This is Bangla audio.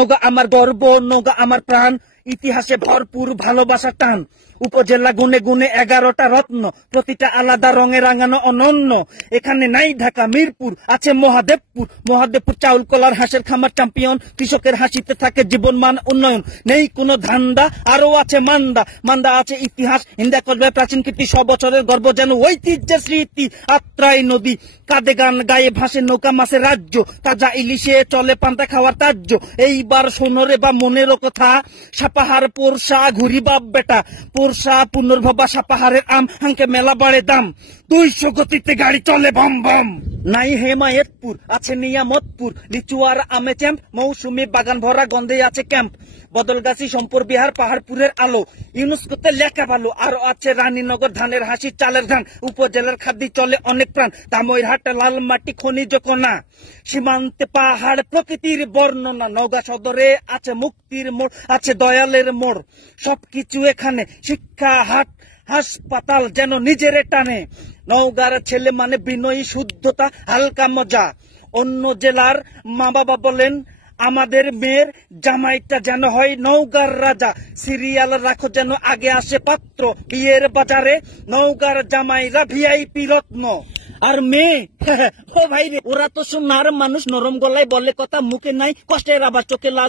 নওগাঁ আমার গর্ব, নওগাঁ আমার প্রাণ, ইতিহাসে ভরপুর ভালোবাসা টান। উপজেলা গুনে গুনে 11টা রত্ন, প্রতিটা আলাদা রঙে রাঙানো অনন্য। এখানে নাই ঢাকা মিরপুর, আছে মহাদেবপুর। মহাদেবপুর চাউল কলার হাঁসের খামার চ্যাম্পিয়ন, কৃষকের হাসিতে থাকে জীবন মান উন্নয়ন। নেই কোনো ধান্দা, আরো আছে মান্দা। মান্দা আছে ইতিহাস, হিন্দা করবে প্রাচীন কীর্তি, 100 বছরের গর্ব যেন ঐতিহ্যের স্মৃতি। আত্রাই নদী, কাঁদে গান গায়ে ভাসে নৌকা মাছের রাজ্য। তাজা ইলিশে চলে পান্তা খাওয়ার তাজ্য। এইবার শোনরে বা মনেরও কথা, সাপাহার পোরশা ঘুরি বাপ বেটা। পোরশা পুনর্ভবা সাপাহারের আম, হাঙ্কে মেলা বাড়ে দাম। 200 গতিতে গাড়ি চলে ভম ভম। নাই হেমায়েতপুর, আছে নিয়ামতপুর, লিচুয়ার আমে চ্যাম্প, মৌসুমী বাগান ভরা গন্ধে আছে ক্যাম্প। বদলগাছি সম্পর বিহার, পাহাড়পুরের আলো, ইউনেস্কোতে লেখা ভালো। আরো আছে রানীনগর, ধানের হাসি চালের ধান। উপজেলার খাদ্য চলে অনেক প্রাণ, দামইরহাট লাল মাটি খনিজ কণা। সীমান্তে পাহাড় প্রকৃতির বর্ণনা। নওগাঁ সদরে আছে মুক্তির মোড়, আছে দয়ালের মোড়। সবকিছু এখানে, শিক্ষা হাট হাসপাতাল যেন নিজের টানে। নওগাঁর ছেলে মানে বিনয়ী, শুদ্ধতা, হালকা মজা। অন্য জেলার মা বাবা বলেন আমাদের মেয়ের জামাইটা যেন হয় নওগাঁর রাজা। সিরিয়াল রাখো যেন আগে আসে পাত্র, বিয়ের বাজারে নওগাঁর জামাইরা ভিআইপি রত্ন। আর মেয়ে ও ভাই রে, ওরা তো সোনার মানুষ, নরম গলায় বলে কথা, মুখে নাই কষ্টের আবার চোখে লাজ।